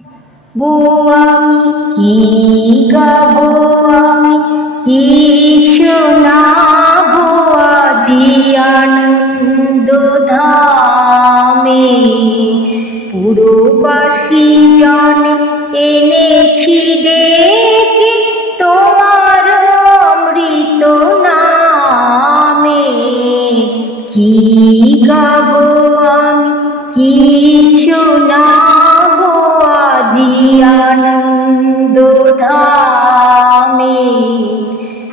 আমি কি গাবো, আমি কি শোনাবো আজি আনন্দ ধামে। পুরবাসী জন এনেছি ডেকে তোমার অমৃত নামে। কি গাবো আমি, কি শোনাবো আজি আনন্দ ধামে।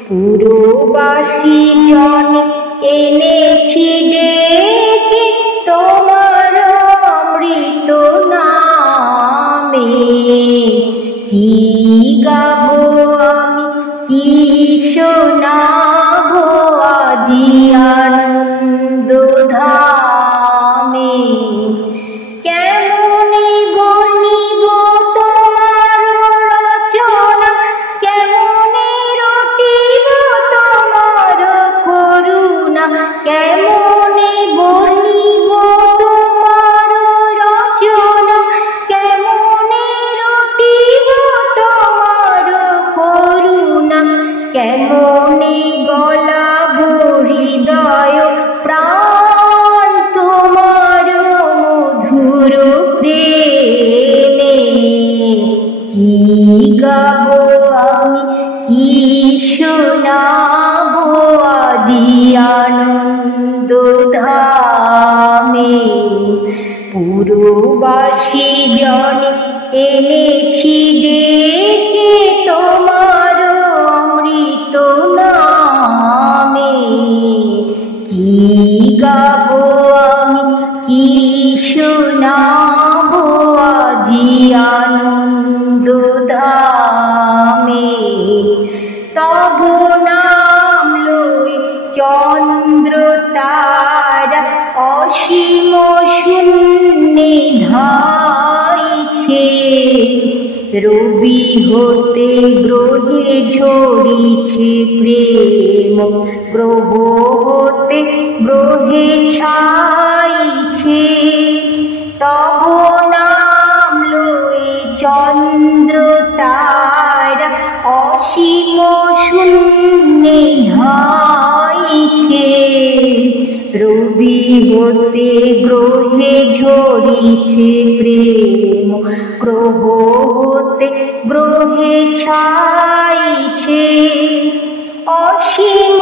পুরবাসী জন এনেছি ডেকে তোমার অমৃত নামে। কি গাবো আমি, কি শোনাবো আজি আনন্দ ধামে। কেমনে বর্ণিব তোমার রচনা, কেমনে রটিব তোমার করুণা। কেমনে বর্ণিব তোমার রচনা, কেমনে রটিব তোমার করুণা। কেমনে গলাবো হৃদয় প্রাণ তোমার মধুর প্রেমে। কি গাবো আমি, কি শোনাবো আজি আনন্দ ধামে। পুরবাসী জন এনেছি ডেকে তোমার অমৃত নামে। কি গাবো আমি, কি শোনাবো আজি আনন্দ ধামে। তব নাম লই চন্দ্র তারা অসীম শূন্যে ধাইছে। রবি হতে গ্রহে ঝরিছে প্রেম, গ্রহ হতে গ্রহে ছাইছে। তব নাম লই চন্দ্র তারা অসীম শূন্যে ধাইছে। রবি হতে গ্রহে ঝরিছে প্রেম, গ্রহ হতে গ্রহে ছাইছে। অসীম